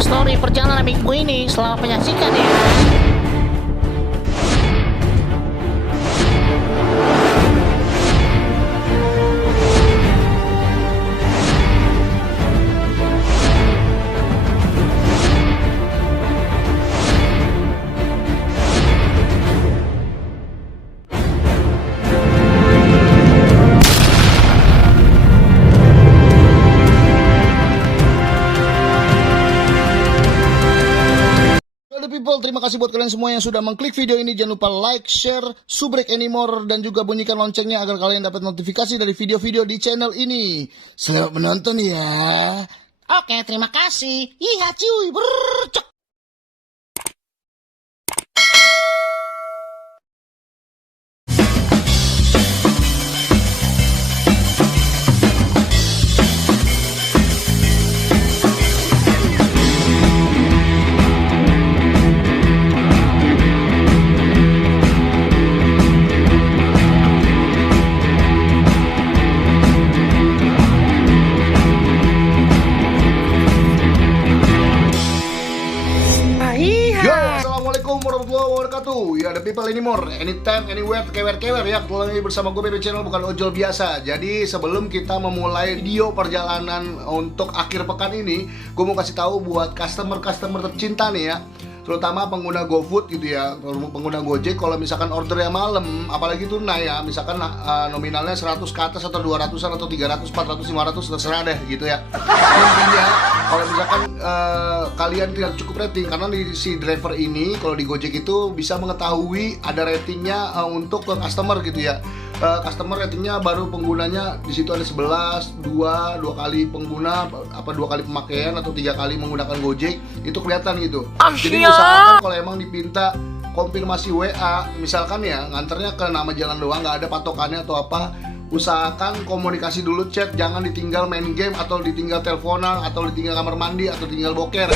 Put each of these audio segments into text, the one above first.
story perjalanan minggu ini. Selamat menyaksikan ya. People, terima kasih buat kalian semua yang sudah mengklik video ini. Jangan lupa like, share, subrek anymore, dan juga bunyikan loncengnya agar kalian dapat notifikasi dari video-video di channel ini. Selamat menonton ya. Oke, terima kasih. Iya cuy, bercok. Assalamualaikum warahmatullahi wabarakatuh. Ya, the people anymore, anytime, anywhere, kewer-kewer ya. Kembali lagi bersama gue Bebe Channel, bukan ojol biasa. Jadi sebelum kita memulai video perjalanan untuk akhir pekan ini, gue mau kasih tahu buat customer tercinta nih ya, terutama pengguna GoFood gitu ya, pengguna Gojek. Kalau misalkan ordernya malam, apalagi tunai ya, misalkan nominalnya 100 ke atas atau 200-an atau 300, 400, 500, terserah deh gitu ya. Intinya kalau misalkan kalian tidak cukup rating, karena di si driver ini kalau di Gojek itu bisa mengetahui ada ratingnya untuk ke customer gitu ya. Customer ratingnya baru penggunanya di situ ada 11, 2 kali pengguna, apa 2 kali pemakaian atau 3 kali menggunakan Gojek, itu kelihatan gitu. Jadi usahakan kalau emang dipinta konfirmasi WA, misalkan ya nganternya ke nama jalan doang, nggak ada patokannya atau apa, usahakan komunikasi dulu, chat, jangan ditinggal main game atau ditinggal teleponan atau ditinggal kamar mandi atau tinggal boker.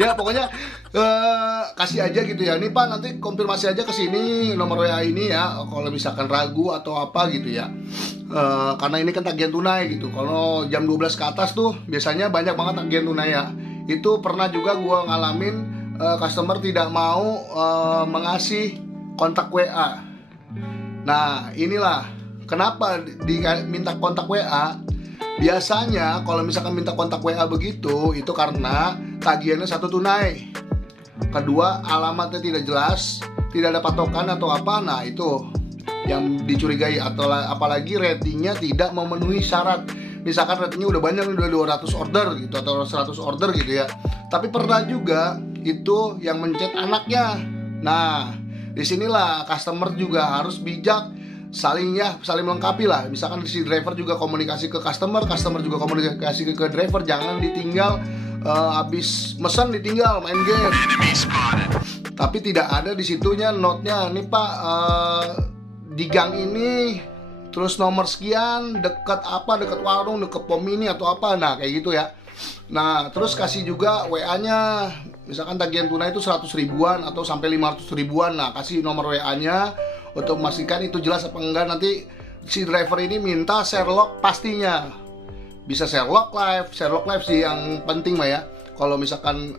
Ya pokoknya kasih aja gitu ya, nih Pak nanti konfirmasi aja ke sini nomor WA ini ya, kalau misalkan ragu atau apa gitu ya. Karena ini kan tagihan tunai gitu. Kalau jam 12 ke atas tuh biasanya banyak banget tagihan tunai ya. Itu pernah juga gua ngalamin customer tidak mau mengasih kontak WA. Nah inilah kenapa diminta kontak WA. Biasanya kalau misalkan minta kontak WA begitu, itu karena tagihannya satu tunai, kedua alamatnya tidak jelas, tidak ada patokan atau apa. Nah itu yang dicurigai, atau apalagi ratingnya tidak memenuhi syarat. Misalkan ratingnya udah banyak, udah 200 order gitu atau 100 order gitu ya, tapi pernah juga itu yang mencet anaknya. Nah disinilah customer juga harus bijak, saling melengkapi lah. Misalkan si driver juga komunikasi ke customer juga komunikasi ke driver. Jangan ditinggal habis mesen ditinggal main game, tapi tidak ada di situnya note-nya, nih Pak di gang ini, terus nomor sekian, dekat warung, dekat pom mini atau apa. Nah kayak gitu ya. Nah terus kasih juga WA-nya, misalkan tagihan tunai itu 100 ribuan atau sampai 500 ribuan. Nah kasih nomor WA-nya untuk memastikan itu jelas apa enggak. Nanti si driver ini minta share log pastinya. Bisa share log live sih yang penting mah ya. Kalau misalkan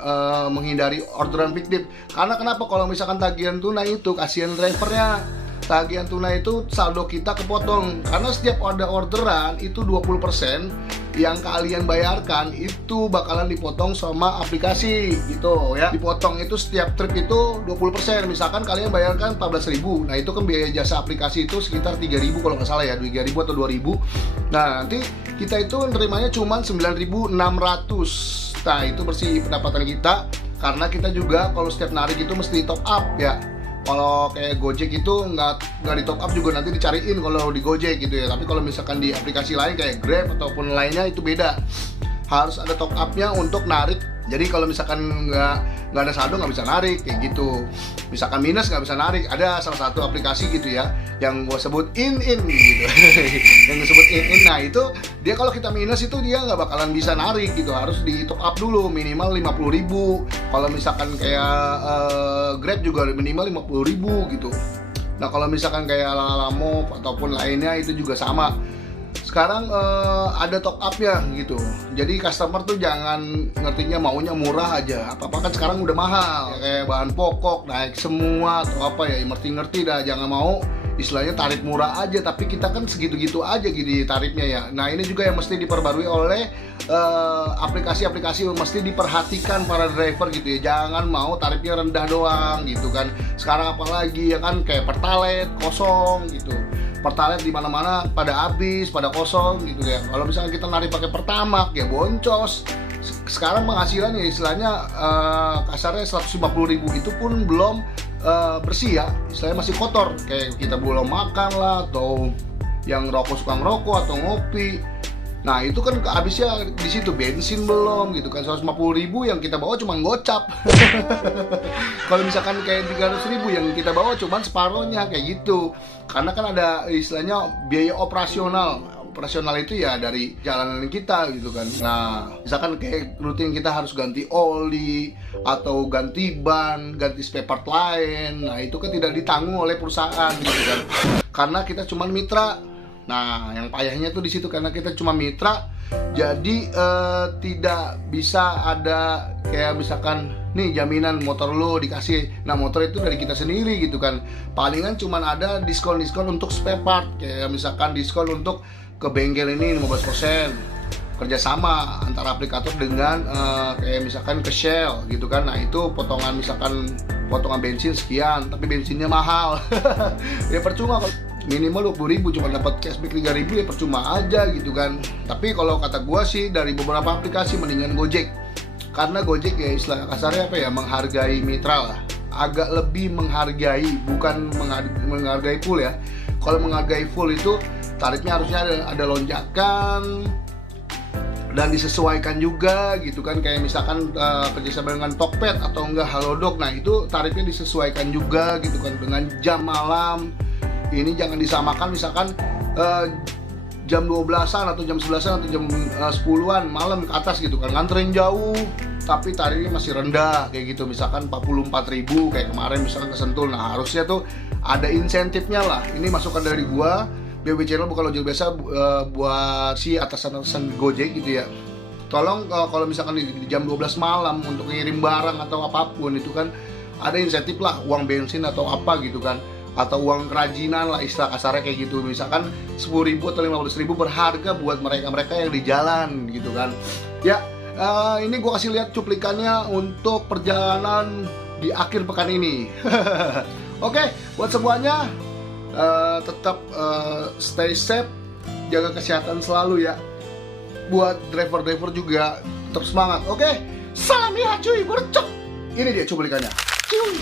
menghindari orderan fiktif. Karena kenapa, kalau misalkan tagihan tunai itu kasihan drivernya. Tagihan tunai itu saldo kita kepotong, karena setiap orderan itu 20% yang kalian bayarkan itu bakalan dipotong sama aplikasi gitu ya. Dipotong itu setiap trip itu 20%. Misalkan kalian bayarkan 14.000, nah itu kan biaya jasa aplikasi itu sekitar 3.000 kalau nggak salah ya, 3.000 atau 2.000. Nah nanti kita itu nerimanya cuma 9.600. Nah itu bersih pendapatan kita, karena kita juga kalau setiap narik itu mesti top up ya. Kalau kayak Gojek itu nggak di top up juga, nanti dicariin kalau di Gojek gitu ya. Tapi kalau misalkan di aplikasi lain kayak Grab ataupun lainnya itu beda, harus ada top upnya untuk narik. Jadi kalau misalkan nggak ada saldo nggak bisa narik kayak gitu. Misalkan minus nggak bisa narik. Ada salah satu aplikasi gitu ya yang gue sebut in gitu. Yang gue sebut in. Nah itu dia kalau kita minus itu dia nggak bakalan bisa narik gitu. Harus di top up dulu minimal 50.000. Kalau misalkan kayak Grab juga minimal 50.000 gitu. Nah kalau misalkan kayak Lalamove ataupun lainnya itu juga sama. sekarang ada top up-nya gitu. Jadi customer tuh jangan ngertinya maunya murah aja. Apa-apa kan sekarang udah mahal. Kayak bahan pokok naik semua atau apa ya, ngerti-ngerti dah. Jangan mau istilahnya tarif murah aja, tapi kita kan segitu-gitu aja gitu tarifnya ya. Nah ini juga yang mesti diperbarui oleh aplikasi-aplikasi, mesti diperhatikan para driver gitu ya. Jangan mau tarifnya rendah doang gitu kan. Sekarang apalagi ya kan kayak Pertalite kosong gitu. Pertalite di mana-mana pada habis, pada kosong gitu ya. Kalau misalnya kita narik pakai Pertamax ya boncos. Sekarang penghasilannya istilahnya kasarnya 150.000 itu pun belum bersih ya, istilahnya masih kotor, kayak kita belum makan lah, atau yang rokok suka ngerokok atau ngopi. Nah itu kan habisnya di situ, bensin belum gitu kan. 150.000 yang kita bawa cuma gocap. Kalau misalkan kayak 300.000 yang kita bawa cuma separohnya kayak gitu. Karena kan ada istilahnya biaya operasional itu ya dari jalanan kita gitu kan. Nah misalkan kayak rutin kita harus ganti oli atau ganti ban, ganti spare part lain. Nah itu kan tidak ditanggung oleh perusahaan gitu kan, karena kita cuma mitra. Nah yang payahnya tuh di situ, karena kita cuma mitra, jadi tidak bisa ada kayak misalkan nih jaminan motor lo dikasih. Nah motor itu dari kita sendiri gitu kan. Palingan cuma ada diskon-diskon untuk spare part, kayak misalkan diskon untuk ke bengkel ini 15%, kerjasama antara aplikator dengan kayak misalkan ke Shell gitu kan. Nah itu potongan, misalkan potongan bensin sekian, tapi bensinnya mahal. Ya percuma, minimal 20.000 cuma dapat cashback 3.000 ya percuma aja gitu kan. Tapi kalau kata gua sih dari beberapa aplikasi mendingan Gojek, karena Gojek ya istilah kasarnya apa ya, menghargai mitra lah, agak lebih menghargai, bukan menghargai full ya. Kalau menghargai full itu tarifnya harusnya ada lonjakan dan disesuaikan juga gitu kan. Kayak misalkan kerjasama dengan Tokped atau enggak Halodoc, nah itu tarifnya disesuaikan juga gitu kan dengan jam malam. Ini jangan disamakan misalkan jam 12-an atau jam 11-an atau jam 10-an malam ke atas gitu kan, nganterin jauh tapi tarifnya masih rendah kayak gitu, misalkan 44.000 kayak kemarin misalkan ke Sentul. Nah harusnya tuh ada insentifnya lah. Ini masukan dari gua, BB Channel bukan ojol biasa, buat si atasan-atasan Gojek gitu ya. Tolong kalau misalkan di jam 12 malam untuk ngirim barang atau apapun itu kan ada insentif lah, uang bensin atau apa gitu kan, atau uang kerajinan lah istilah kasarnya kayak gitu. Misalkan 10.000 atau 15.000 berharga buat mereka-mereka yang di jalan gitu kan. Ya ini gue kasih lihat cuplikannya untuk perjalanan di akhir pekan ini. Oke, buat semuanya tetap stay safe, jaga kesehatan selalu ya. Buat driver-driver juga tetap semangat. Oke, Salam ya cuy, bercok. ini dia cuplikannya. Cuy.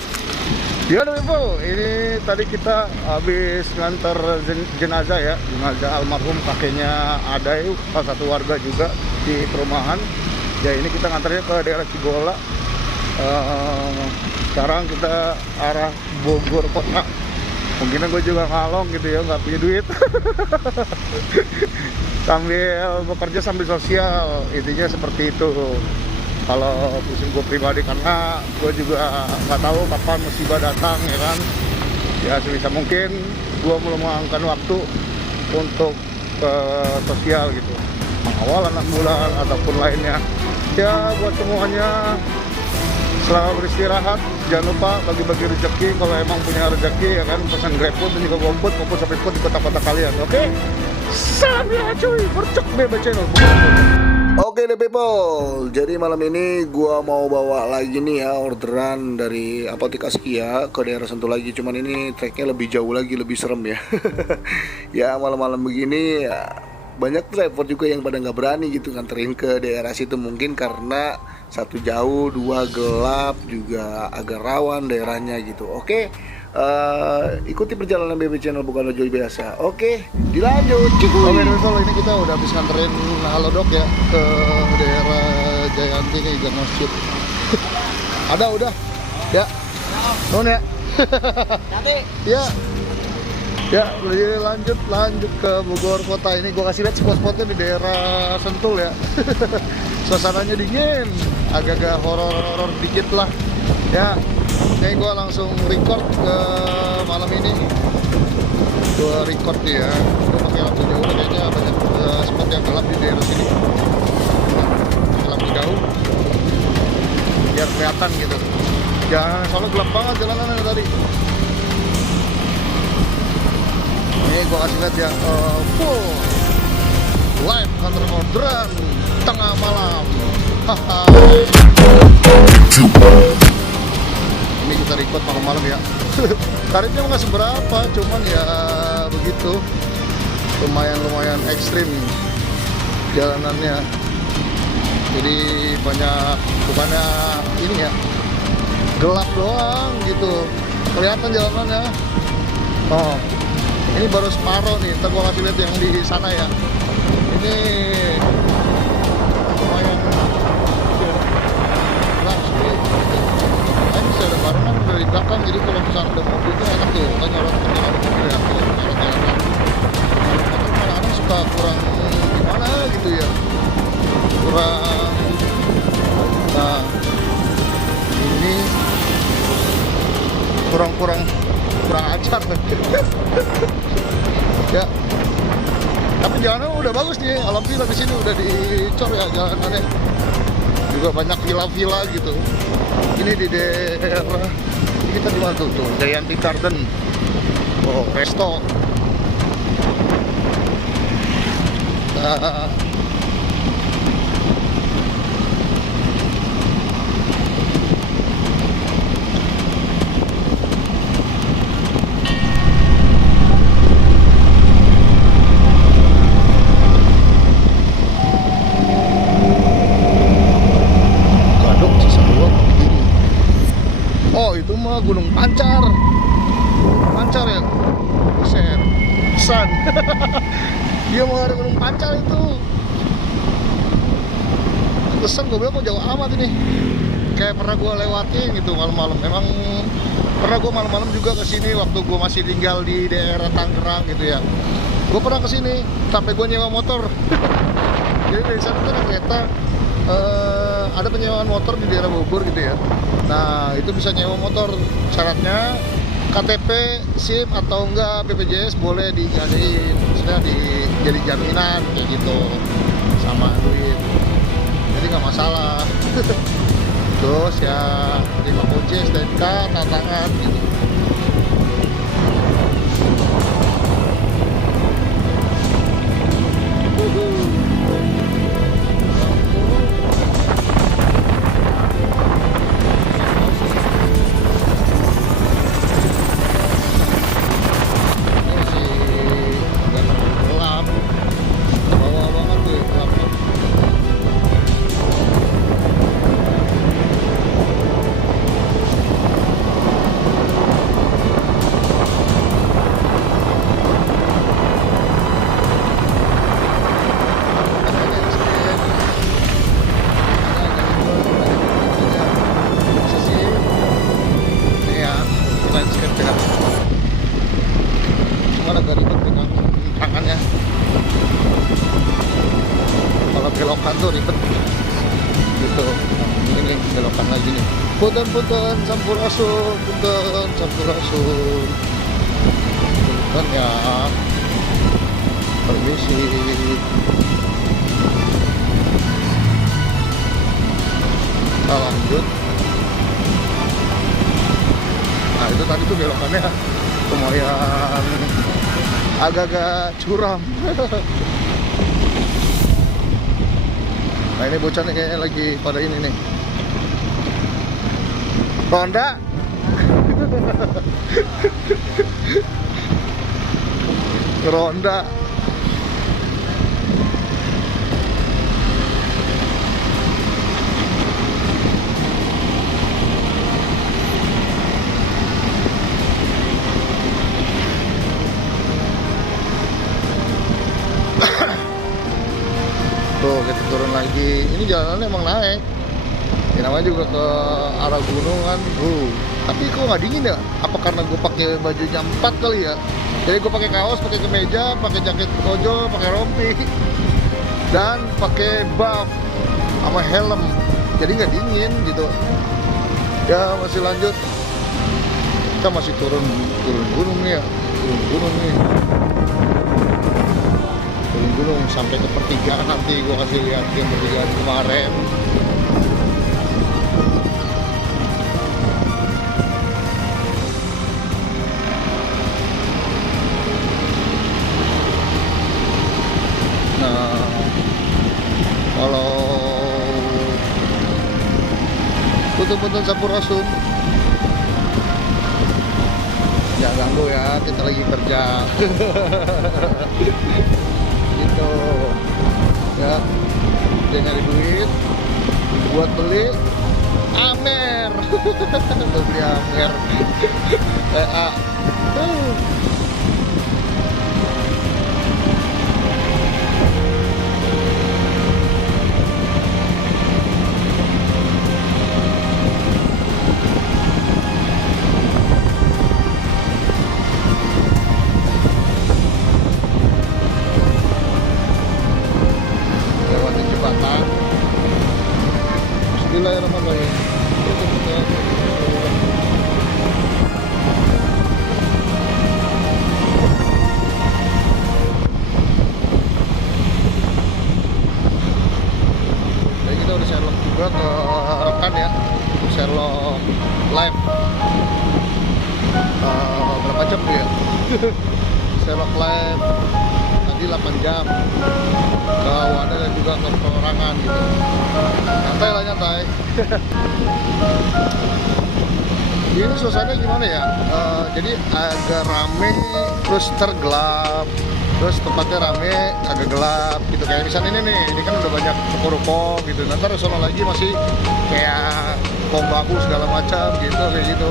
Ya people, ini tadi kita habis ngantar jenazah ya, jenazah almarhum kakeknya Adai, salah satu warga juga di perumahan. Ya ini kita ngantarnya ke daerah Cigola. Sekarang kita arah Bogor kota. Mungkin gue juga ngalong gitu ya, nggak punya duit. Sambil bekerja sambil sosial, intinya seperti itu. Kalau pusing gue pribadi, karena gue juga nggak tahu kapan musibah datang ya kan. Ya sebisa mungkin gue meluangkan waktu untuk sosial gitu, mengawal anak bulan ataupun lainnya. Ya buat semuanya selamat beristirahat, jangan lupa bagi-bagi rezeki. Kalau emang punya rezeki ya kan, pesan GrabFood dan juga GoFood maupun Shopee di kota-kota kalian. Oke? Salam ya cuy, bercok BB Channel. Oke deh people, jadi malam ini gua mau bawa lagi nih ya orderan dari Apotek Askia ke daerah Sentul lagi. Cuman ini treknya lebih jauh lagi, lebih serem ya. Ya malam-malam begini ya, banyak driver juga yang pada nggak berani gitu nganterin ke daerah situ. Mungkin karena satu jauh, dua gelap, juga agak rawan daerahnya gitu. Oke, ikuti perjalanan BB Channel bukan ojol biasa. Oke, dilanjut. Oke people, ini kita udah habis nganterin Halodoc ya ke daerah Jayanti nih, Gang Masjid. Ada udah ya, non ya. Nanti Ya, ya, jadi lanjut ke Bogor kota. Ini gue kasih lihat spot-spotnya di daerah Sentul ya. Suasananya dingin, agak-agak horor dikit lah. Ya, ini gue langsung record ke malam ini. Gue record ya, gue pakai lampu jauh kayaknya banyak spot yang gelap di daerah sini. Lampu jauh biar kelihatan gitu. Jangan, soalnya gelap banget jalanannya tadi. Ini gua kasih lihat ya, full live hunter orderan tengah malam. Haha. Ini kita record malam-malam ya. Tarifnya nggak seberapa, cuman ya begitu. Lumayan ekstrim jalanannya. Jadi banyak, bukannya ini ya, gelap doang gitu, kelihatan jalanannya. Oh, ini baru separuh nih. Ntar gua kasih lihat yang di sana ya. Ini lumayan langsung. Ini bisa ada barengan dari belakang, jadi kalau misalnya ada mobil itu enak tuh, kan nyorot mobil ya, nyorot. Kadang-kadang suka kurang gimana gitu ya, kurang. Nah, ini kurang ajar. Ya, tapi jalannya udah bagus nih, alhamdulillah di sini udah dicor ya jalanannya. Juga banyak villa-villa gitu. Ini di daerah, ini kita di mana tuh? Jayanti Garden. Oh, resto. Nah, itu mah Gunung Pancar ya, Buset, dia mau ada Gunung Pancar itu. Pesan gue bilang kok jauh amat ini, kayak pernah gue lewatin gitu malam-malam. Memang pernah gue malam-malam juga kesini waktu gue masih tinggal di daerah Tangerang gitu ya. Gue pernah kesini sampai gue nyewa motor. Jadi dari sana kan ada kereta, ada penyewaan motor di daerah Bogor gitu ya. Nah, itu bisa nyewa motor. Syaratnya KTP, SIM atau enggak BPJS boleh dijadiin, maksudnya jadi jaminan kayak gitu, sama duit. Jadi nggak masalah. Terus ya terima kunci, STNK, tanda tangan gitu. Belokan tuh ribet gitu. Ini belokan lagi nih. Punten sampurasun, punten sampurasun. Punten ya. Permisi. Kita lanjut. Nah, itu tadi tuh belokannya lumayan agak-agak curam. Nah, ini bocah nih kayaknya lagi pada ini nih, ronda. Ronda. Tuh kita turun lagi. Ini jalanannya emang naik. Ya, namanya juga ke arah gunung kan. Tapi kok nggak dingin ya? Apa karena gue pakai bajunya 4 kali ya? Jadi gue pakai kaos, pakai kemeja, pakai jaket ojol, pakai rompi, dan pakai buff sama helm. Jadi nggak dingin gitu. Ya masih lanjut. Kita masih turun gunung nih ya. Turun gunung nih. gunung sampai ke pertigaan. Nanti gue kasih lihat yang pertigaan kemarin. Nah, kalau punten-punten Sampurasun, jangan ganggu ya, kita lagi kerja. Gitu ya, dia nyari duit buat beli Amer. Buat beli Amer. Lewatin jembatan. Bismillahirrahmanirrahim. Jadi kita udah Sherlock juga ke rekan ya, Sherlock live. Berapa jam tuh ya? Sherlock live tadi 8 jam ke wadah dan juga ke perorangan gitu. Nyantai lah, nyantai. Ini suasana gimana ya? Jadi agak rame, terus tergelap, terus tempatnya rame, agak gelap gitu. Kayak misalnya ini kan udah banyak ruko gitu. Nanti sono lagi masih kayak bom baku segala macam gitu, kayak gitu.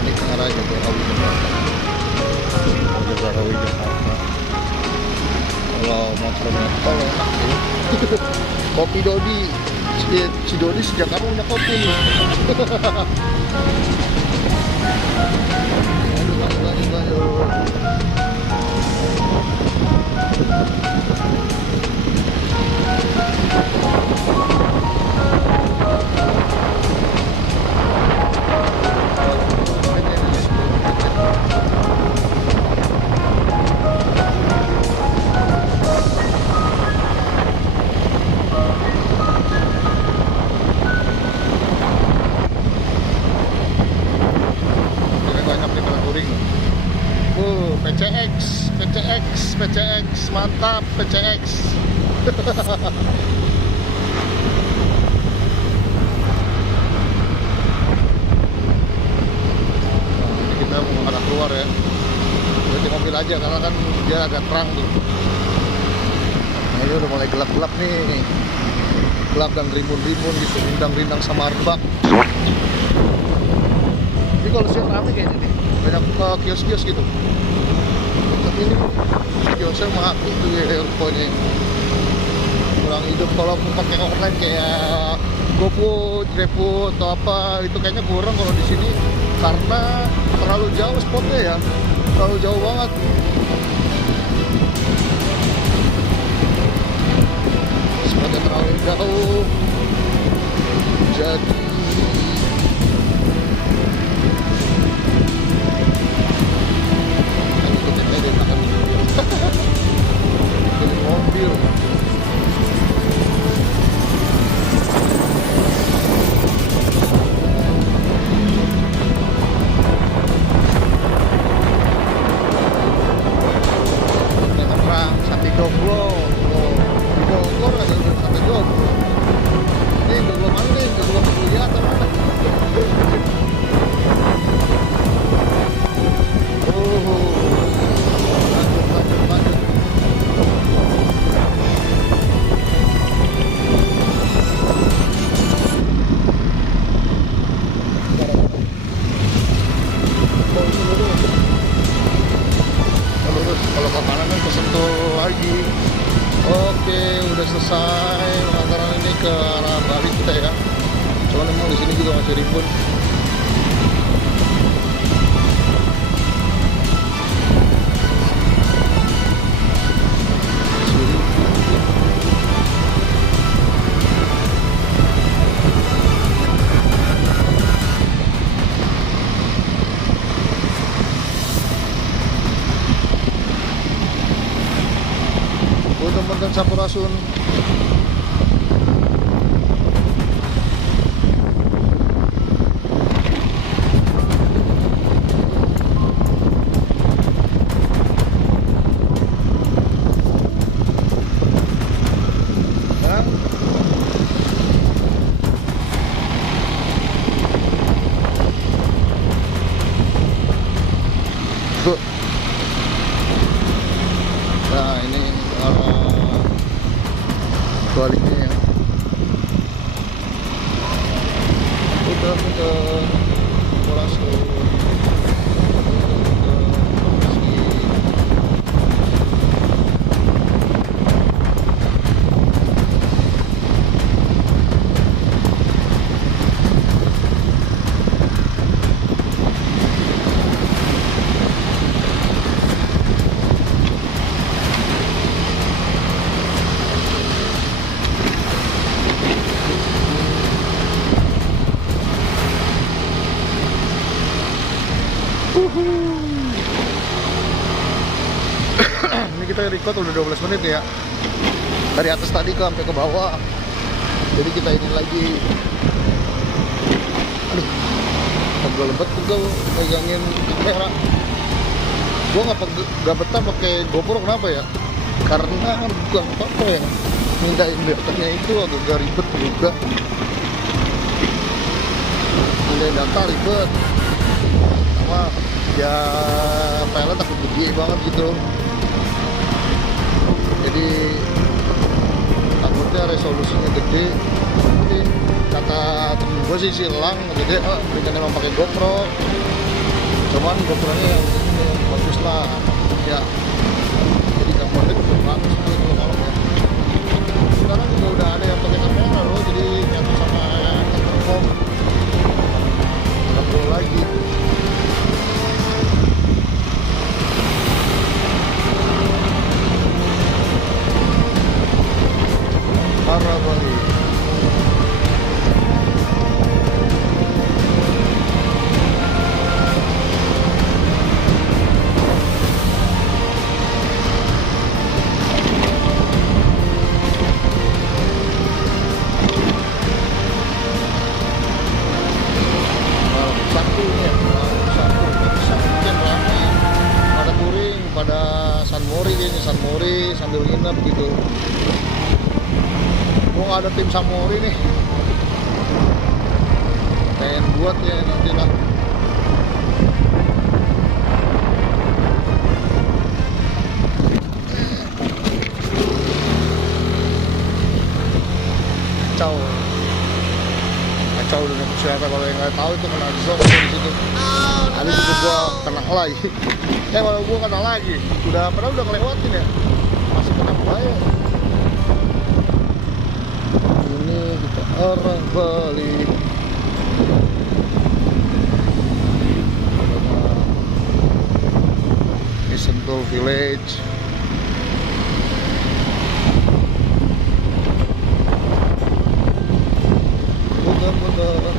Ini ke arah Jagorawi Jakarta. Jagorawi Jakarta. Kalau motornya tol enak sih. Kopi Dodi. Si Dodi sejak kapan punya kopi? Aduh. Banyak di touring. PCX, mantap PCX. Ini kita mau arah keluar ya. Berarti mobil aja karena kan dia agak terang tuh. Nah, ini udah mulai gelap-gelap nih. Gelap dan rimbun-rimbun gitu, rindang-rindang sama rebak. Ini kalau siang rame kayaknya nih, banyak kios-kios gitu. Tapi ini kiosnya mati tuh ya rukonya. Kurang hidup kalau pakai online kayak GoFood, GrabFood atau apa, itu kayaknya kurang kalau di sini karena terlalu jauh spotnya ya, terlalu jauh banget. Spotnya terlalu jauh, jadi jadi mobil. Terang Sate Joglo. Di Bogor ada Sate Joglo. Ini Joglo mana nih? Joglo Mulia atau mana? Lanjut. Lurus, kalau ke kanan kan kesentuh lagi. Oke, udah selesai pengantaran ini ke arah balik kita ya. Cuman emang di sini juga masih rimbun. Masih Sampurasun. Nah ini baliknya ya. Udah Sampurasun. Ini kita record udah 12 menit ya. Dari atas tadi ke sampai ke bawah. Jadi kita ini lagi. Aduh, pegel megangin kamera. Gua nggak betah pakai GoPro, kenapa ya? Karena bukan apa ya, mindahin datanya itu agak ribet juga. Mindahin data ribet. Sama ya filenya takut gede banget gitu. Jadi takutnya resolusinya gede. Jadi kata temen gue sih silang gede, mendingan emang pakai GoPro. Cuman GoPro-nya yang ini bagus lah ya. Jadi gambarnya juga bagus tuh kalau malam ya. Sekarang juga udah ada yang pakai kamera loh, jadi nyatu sama intercom. Nggak perlu lagi. Parabari. Pada touring, pada San Mori kayaknya, San Mori sambil nginep gitu. Gua nggak ada tim San Mori nih, pengen buat ya nanti lah. Kacau dunia kesehatan, kalau yang nggak tahu itu kena zong di situ. Ada juga gua kena lagi. Kalau gua kena lagi, padahal udah ngelewatin ya, masih kena bahaya. Ini kita arah balik. Ini Sentul Village. Mudah-mudahan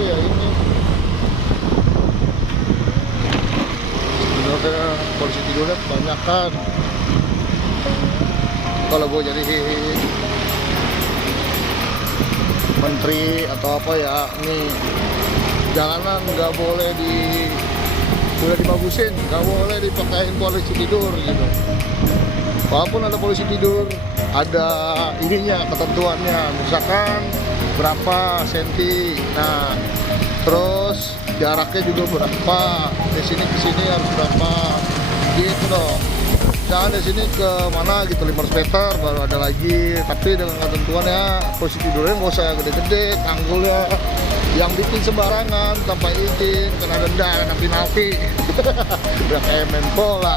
ya ini sebenarnya polisi tidurnya kebanyakan. Kalau gue jadi menteri atau apa ya, nih jalanan nggak boleh udah dibagusin, nggak boleh dipakein polisi tidur gitu. Walaupun ada polisi tidur, ada ininya, ketentuannya, misalkan berapa senti, nah terus jaraknya juga berapa, di sini ke sini harus berapa, gitu dong. Jangan di sini ke mana gitu 500 meter baru ada lagi, tapi dengan ketentuannya posisi tidurnya nggak usah gede-gede, tanggulnya yang bikin sembarangan tanpa izin kena denda, kena penalti. Udah kayak main bola.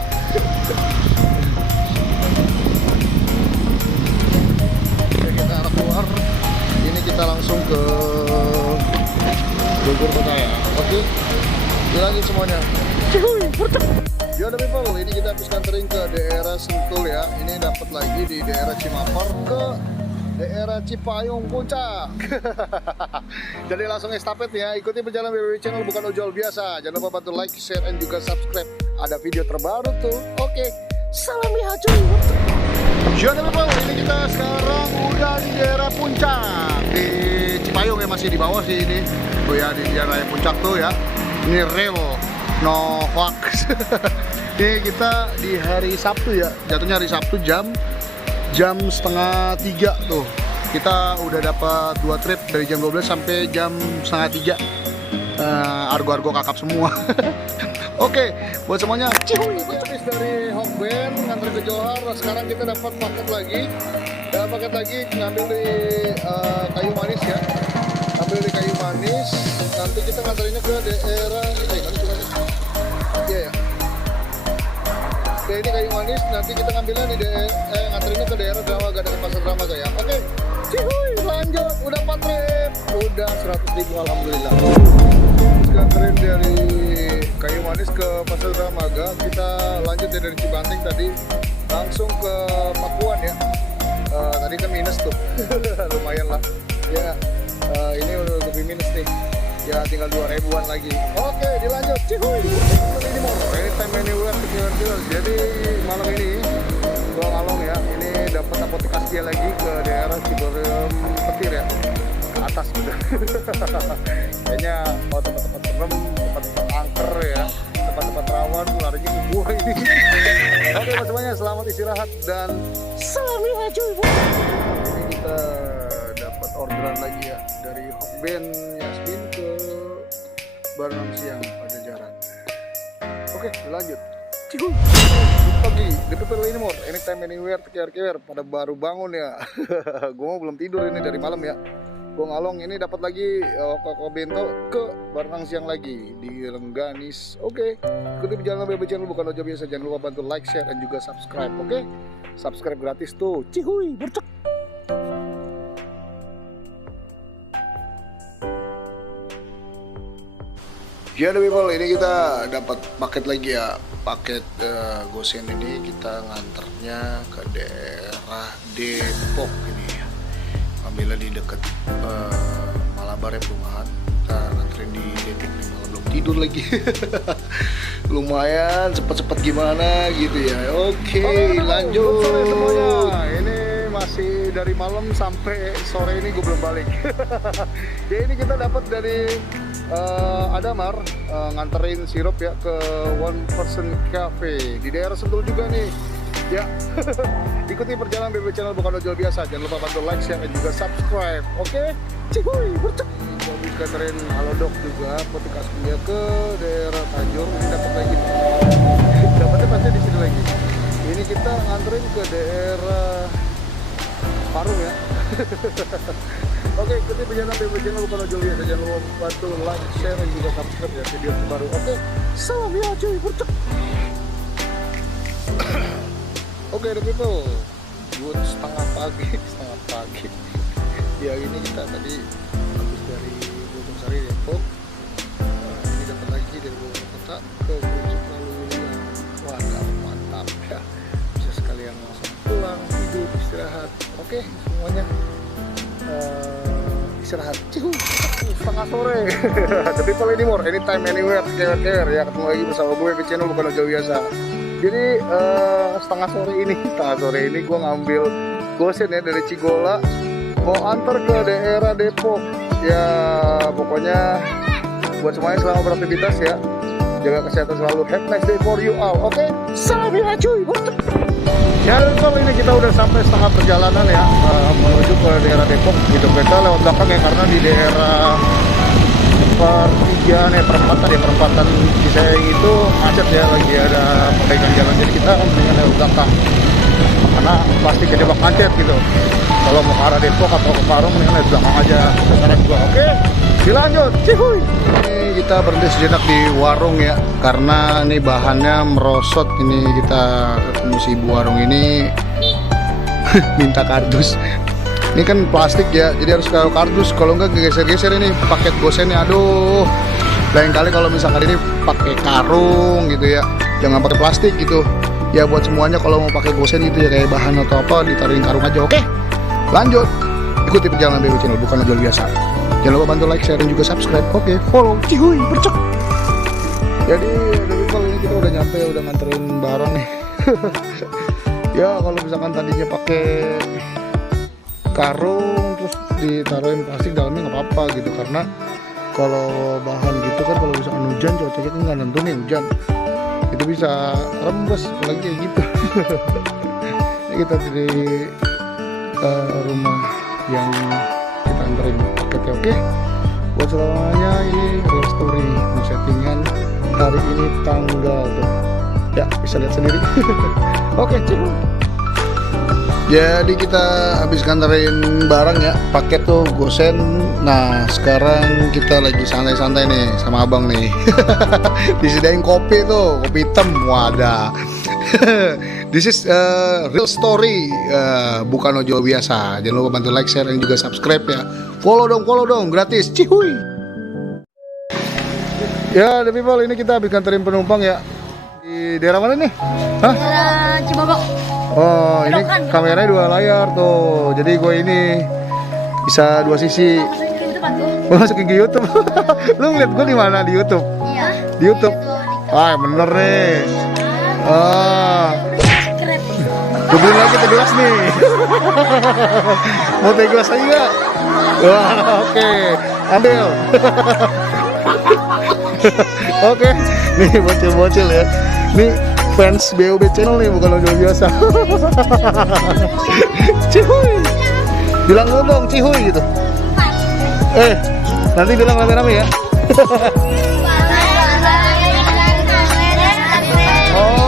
Oke, kita arah keluar. Ini kita langsung ke Bogor kota ya. Oke, dilanjut semuanya. Ya udah people, ini kita habis kantering ke daerah Sentul ya. Ini dapat lagi di daerah Cimapar ke daerah Cipayung Puncak. Jadi langsung estafet ya. Ikuti perjalanan BBW Channel, bukan ojol biasa. Jangan lupa bantu like, share, dan juga subscribe. Ada video terbaru tuh. Oke, salam lihat cuy. Ya udah people, ini kita sekarang udah di daerah Puncak di Cipayung ya, masih di bawah sih ini. Tuh ya, di daerah Puncak tuh ya. Ini real no hoax. Ini kita di hari Sabtu ya, jatuhnya hari Sabtu jam 2:30 tuh. Kita udah dapat 2 trip dari jam 12 sampai jam 2:30. Argo-argo kakap semua. Oke, buat semuanya. Habis dari Hokben nganter ke Johar, sekarang kita dapat paket lagi. Paket lagi ngambil di Kayu Manis ya. Ambil di Kayu Manis. Nanti kita nganterinnya ke daerah iya ya. Oke, ini Kayu Manis, nanti kita ngambilnya di nganterinnya ke daerah Dramaga, dekat Pasar Dramaga ya. Oke, cihuy, lanjut, udah 4 trip, udah 100.000 alhamdulillah. Nganterin dari Kayu Manis ke Pasar Dramaga, kita lanjut ya dari Cibanting tadi, langsung ke Pakuan ya. Tadi kan minus tuh, lumayan lah. Ya, ini udah lebih minus nih. Ya tinggal 2.000-an lagi. Oke, dilanjut. Cihuy. Ini mau anytime anywhere together. Jadi malam ini gua ngalong ya. Ini dapat apotek Asia lagi ke daerah Ciberem Petir ya. Ke atas gitu. Kayaknya kalau tempat-tempat serem, tempat-tempat angker ya, tempat-tempat rawan larinya ke gua ini. Oke, semuanya selamat istirahat dan salam lihat cuy. Ini kita dapat orderan lagi ya dari Hokben Yasmin ke Baranang Siang pada jalan. Oke, lanjut. Cihuy. Pagi, the people ini more anytime anywhere care pada baru bangun ya. Gua belum tidur ini dari malam ya. Gua ngalong ini dapat lagi Koko Bento ke Baranang Siang lagi di Rengganis. Oke, ikuti perjalanan BBW Channel, bukan ojol biasa. Jangan lupa bantu like, share, dan juga subscribe. Oke, subscribe gratis tuh. Cihuy, bercek. Ya udah people, ini kita dapat paket lagi ya. Paket Gosen ini kita nganternya ke daerah Depok ini ya. Ambilnya di dekat Malabar ya, perumahan. Kita nganterin di Depok nih, malah belum tidur lagi. Lumayan cepet-cepet gimana gitu ya. Oke, lanjut. Sore semuanya. Ini masih dari malam sampai sore ini gue belum balik. Ya ini kita dapat dari Adamar nganterin sirup ya ke One Person Cafe di daerah Sentul juga nih ya. Ikuti perjalanan BBW Channel, bukan ojol biasa. Jangan lupa bantu like, share, dan juga subscribe. Oke, cihuy, bercek. Habis nganterin Halodoc juga apotek Asmia ke daerah Tanjung. Ini dapat lagi, dapatnya pasti di sini lagi. Ini kita nganterin ke daerah Parung ya. Oke, ikuti perjalanan BBW Channel, bukan ojol biasa. Jangan lupa bantu like, share, dan juga subscribe ya video terbaru. Oke, salam ya cuy, bercek. Oke, the people, good setengah pagi. Ya ini kita tadi habis dari Bojong Sari Depok. Ini dapat lagi dari Bogor kota ke Puncak Kaluwilayah. Wah, mantap ya. Bisa sekalian langsung pulang, tidur, istirahat. Oke, semuanya istirahat. Cihuy, setengah sore. The people ini more anytime anywhere care ya. Ketemu lagi bersama gue BBW Channel, bukan ojol biasa. Jadi setengah sore ini gue ngambil Gosen ya dari Cigola, mau antar ke daerah Depok. Ya pokoknya buat semuanya selamat beraktivitas ya, jaga kesehatan selalu. Have nice day for you all. Oke, salam ya cuy. Ya kalau ini kita udah sampai setengah perjalanan ya, menuju ke daerah Depok gitu. Kita lewat belakang ya, karena di daerah perempatan Cisayong itu macet ya, lagi ada perbaikan jalan, jadi kita mendingan lewat belakang karena pasti kejebak macet gitu. Kalau mau ke arah Depok atau ke Parung mendingan lewat belakang aja sekarang juga. Oke, dilanjut. Cihuy. Ini kita berhenti sejenak di warung ya, karena ini bahannya merosot. Ini kita ketemu si ibu warung ini minta kardus. Ini kan plastik ya, jadi harus taruh kardus. Kalau enggak geser-geser ini paket gosennya. Aduh. Lain kali kalau misalkan ini pakai karung gitu ya, jangan pakai plastik gitu. Ya buat semuanya kalau mau pakai gosen gitu ya, kayak bahan atau apa ditaruhin karung aja. Oke. Lanjut. Ikuti perjalanan BW Channel, bukan ojol biasa. Jangan lupa bantu like, share, dan juga subscribe. Oke, follow. Cihuy, bercok. Jadi, kalau ini kita udah nyampe, udah nganterin barang nih. Ya, kalau misalkan tadinya pakai karung terus ditaruhin plastik dalamnya nggak apa-apa gitu, karena kalau bahan gitu kan kalau misalkan hujan, cuacanya kan nggak nentu nih hujan, itu bisa rembes apalagi kayak gitu. Ini kita di rumah yang kita anterin paketnya. Oke, buat selamanya ini real story, mau settingan hari ini tanggal tuh ya, bisa lihat sendiri. Oke, cium. Jadi kita habis nganterin barang ya, paket tuh gosen. Nah sekarang kita lagi santai-santai nih sama abang nih. Disediain kopi tuh, kopi hitam, wadah. This is real story, bukan ojol biasa. Jangan lupa bantu like, share, dan juga subscribe ya. Follow dong, gratis. Cihuy. Ya, the people, ini kita habis nganterin penumpang ya. Di daerah mana nih? Hah? Daerah Cibogok. Oh, ini kameranya 2 layar tuh. Jadi gue ini bisa 2 sisi. Masukin ke YouTube. Lu ngeliat gue di mana? Di YouTube. Iya. Di YouTube. Wah, bener nih. Gue beli lagi gelas nih. Mau teh gelas aja nggak? Wah, oke. Ambil. Oke. Nih bocil-bocil ya. Nih fans BOB Channel nih, bukan ojol biasa. Cihuy. Bilang lu dong cihuy gitu. Nanti bilang rame-rame ya.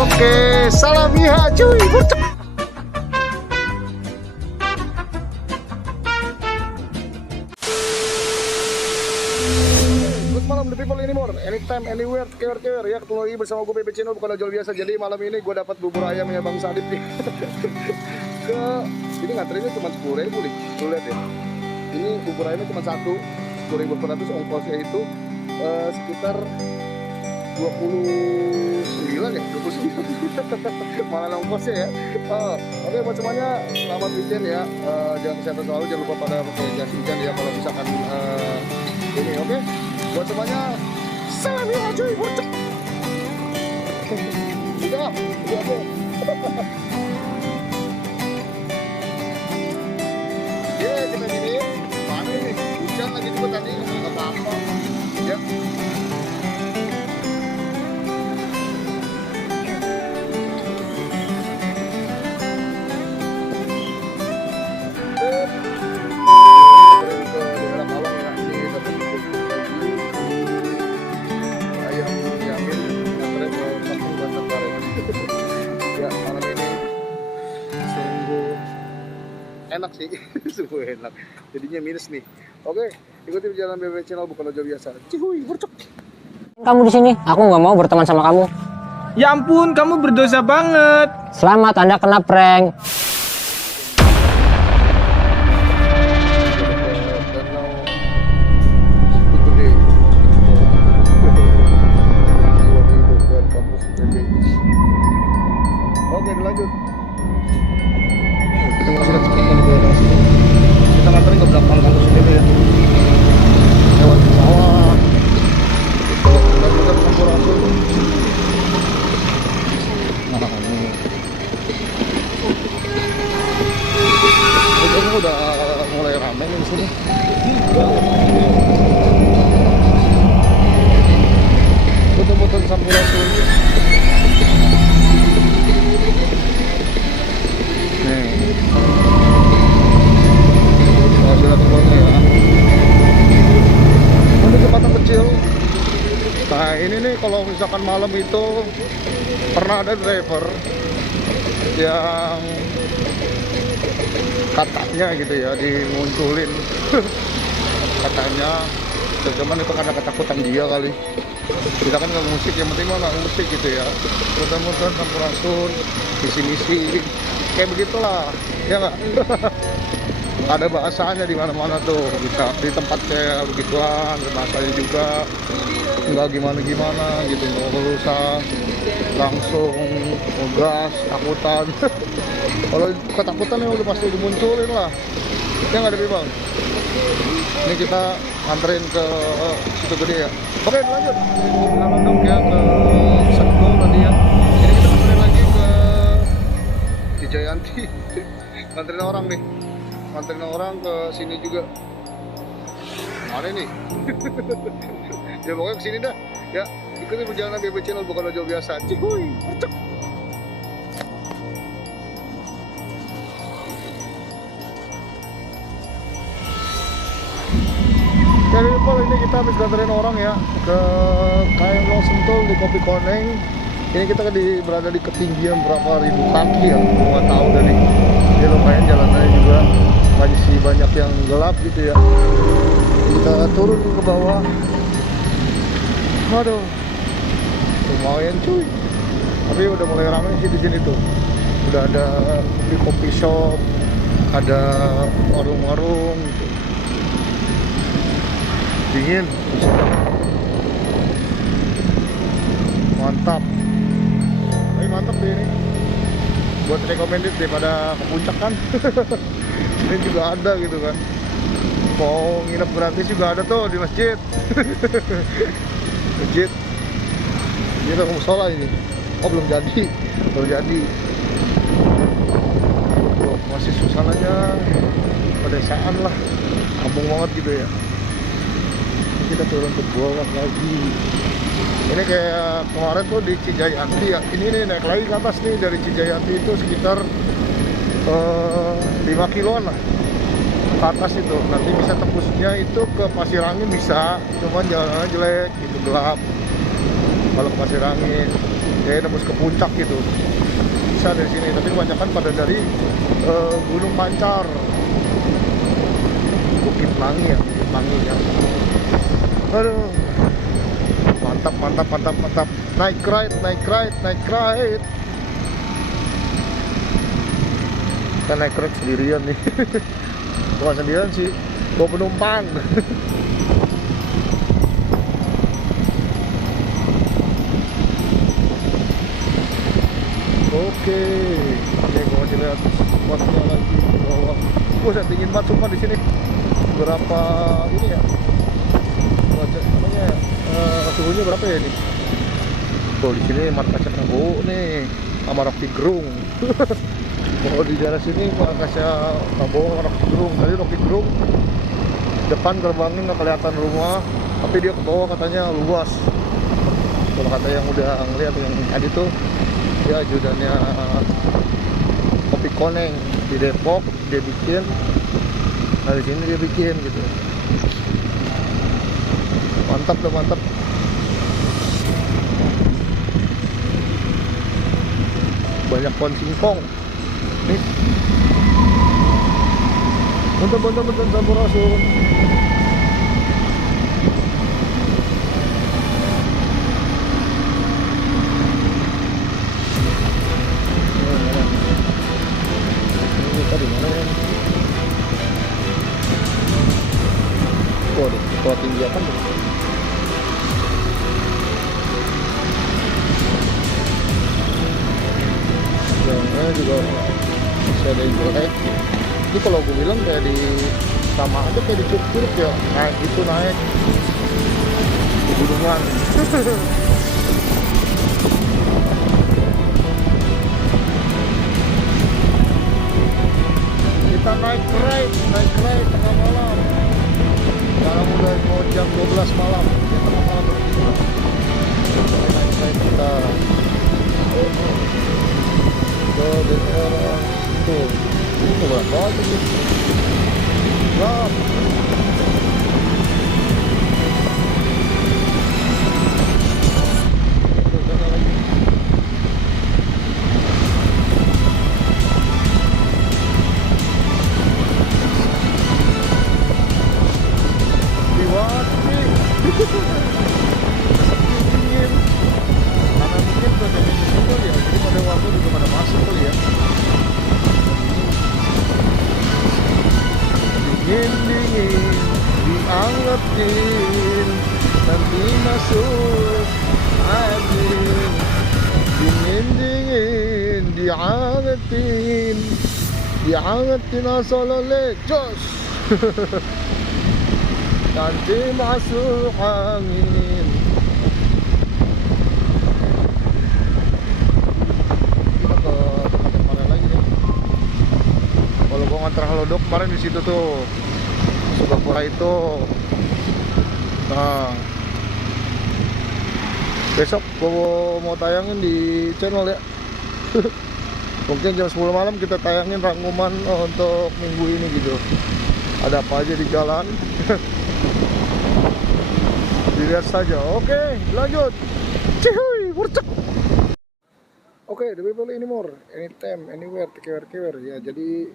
Oke, salam Iha cuy. Good malam the people anymore, anytime, anywhere, kewer-kewer ya. Ketemu lagi bersama gue BB Channel, bukan ojol biasa. Jadi malam ini gue dapat bubur ayamnya Bang Sadip nih. Ini nganterinnya cuma 10.000 nih, lu lihat ya. Ini bubur ayamnya cuma 10.000 per ratus, ongkosnya itu sekitar 29 ya, 29 malah ongkosnya ya. Oke, buat semuanya selamat weekend ya. Jangan kesehatan selalu, jangan lupa pada pakai jas hujan ya kalau misalkan ini. Oke, buat semuanya salam ya cuy, bocok. Udah oke. Ya kita gini, mana ini hujan lagi juga tadi, nggak apa-apa ya. Enak sih, sungguh enak. Jadinya minus nih. Oke, ikuti perjalanan BB Channel, bukan ojol biasa. Cihuy, bercok. Kamu di sini, aku nggak mau berteman sama kamu. Ya ampun, kamu berdosa banget. Selamat, Anda kena prank. Oke, lanjut. Kita nganterin ke belakang kampus sendiri ya. Lewat sawah. Benar-benar campur-campur. Nah, ini. Ini udah mulai ramai nih di sini. Betul-betul sampurasun. Nah ini nih kalau misalkan malam itu pernah ada driver yang katanya gitu ya dimunculin katanya, cuman itu karena ketakutan dia kali. Kita kan nggak musik, yang penting mah nggak musik gitu ya. Mudah-mudahan sampurasun, misi-misi kayak begitulah, ya nggak? ada bahasanya di mana-mana tuh, bisa di tempat kayak begituan ada bahasanya juga, nggak gimana-gimana gitu, nggak usah langsung ngegas takutan. Kalau ketakutan ya udah pasti dimunculin lah, ya nggak ada bang. Ini kita anterin ke situ gede ya. Oke lanjut, kita nonton ya ke Senggol tadi ya. Ini kita anterin lagi ke Cijayanti. Anterin orang nih, anterin orang ke sini juga. Mana nih? Ya pokoknya kesini dah. Ya ikuti perjalanan BB Channel, bukan ojol biasa. Cihuy, percek. Jadi people, ini kita habis nganterin orang ya ke KM Long Sentul di Kopi Koneng. Ini kita berada di ketinggian berapa ribu kaki ya, nggak tahu dari. Ini lumayan jalanannya juga masih banyak yang gelap gitu ya. Kita turun ke bawah. Waduh, lumayan cuy. Tapi udah mulai ramai sih di sini tuh. Udah ada di kopi shop, ada warung-warung gitu. Dingin, mantap. Tapi mantap deh ini. Buat recommended daripada ke puncak kan. Ini juga ada gitu kan. Mau nginep gratis juga ada tuh di masjid. Masjid. Ini udah musola ini. Oh belum jadi, belum jadi. Oh, masih suasananya pedesaan lah, kampung banget gitu ya. Kita turun ke bawah lagi. Ini kayak kemarin tuh di Cijayanti ya. Ini nih naik lagi ke atas nih, dari Cijayanti itu sekitar 5 kiloan lah ke atas itu. Nanti bisa tembusnya itu ke Pasir Angin bisa, cuman jalanannya jelek gitu, gelap. Kalau ke Pasir Angin kayak nembus ke puncak gitu bisa dari sini, tapi kebanyakan pada dari Gunung Pancar, Bukit Mangi ya, Bukit Mangi ya. Aduh, mantap, mantap, mantap, mantap. Naik ride, naik ride, naik ride. Kita naik ride sendirian nih. Bukan sendirian sih, bawa penumpang. Oke, ini gua masih lihat spotnya lagi di bawah. Buset, dingin banget sumpah di sini. Berapa ini ya? Namanya suhunya berapa ya ini? Oh di sini markasnya Prabowo nih sama Rocky Gerung. Oh di daerah sini markasnya Prabowo sama Rocky Gerung. Tadi Rocky Gerung depan gerbangnya nggak kelihatan rumah, tapi dia ke bawah katanya luas. Kalau kata yang udah ngeliat yang tadi tuh, dia ajudannya Kopi Koneng di Depok dia bikin. Nah di sini dia bikin gitu. Mantap dah, mantap. Banyak pohon singkong nih. Bentar sampurasun. Ini tadi mana ya? Waduh, kuat tinggi apa nih? Jalannya juga masih ada yang jelek. Ini kalau gue bilang kayak di sama aja kayak di Curug ya, naik gitu, naik di gunungan. Kita naik ride tengah malam. Sekarang udah mau jam 12 malam, ya tengah malam berarti. Naik ride kita ke daerah tuh. Ini berapa aja sih? Gelap. diangetin, nanti masuk angin. Dingin-dingin diangetin, diangetin asal jos. Nanti masuk angin. Kita ke tempat yang mana lagi nih? Kalau gua nganter Halodoc kemarin di situ tuh, Sugapura itu. Nah, besok gua mau tayangin di channel ya. Mungkin jam 10 malam kita tayangin rangkuman untuk minggu ini gitu. Ada apa aja di jalan. Dilihat saja. Oke, lanjut. Cihuy, burcek. Oke, the people anymore, anytime, anywhere, kewer-kewer ya. Jadi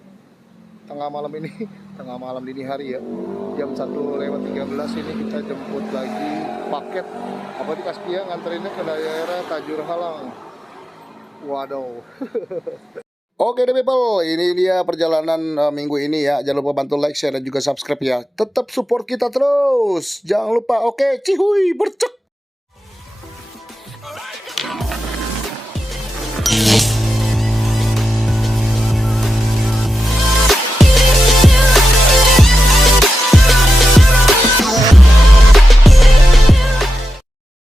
tengah malam ini, tengah malam dini hari ya, jam 1:13 ini kita jemput lagi paket apa di Kaspia, nganterinnya ke daerah Tajur Halang. Waduh. Oke deh people, ini dia perjalanan minggu ini ya. Jangan lupa bantu like, share, dan juga subscribe ya. Tetap support kita terus. Jangan lupa. Oke, cihuy, bercek.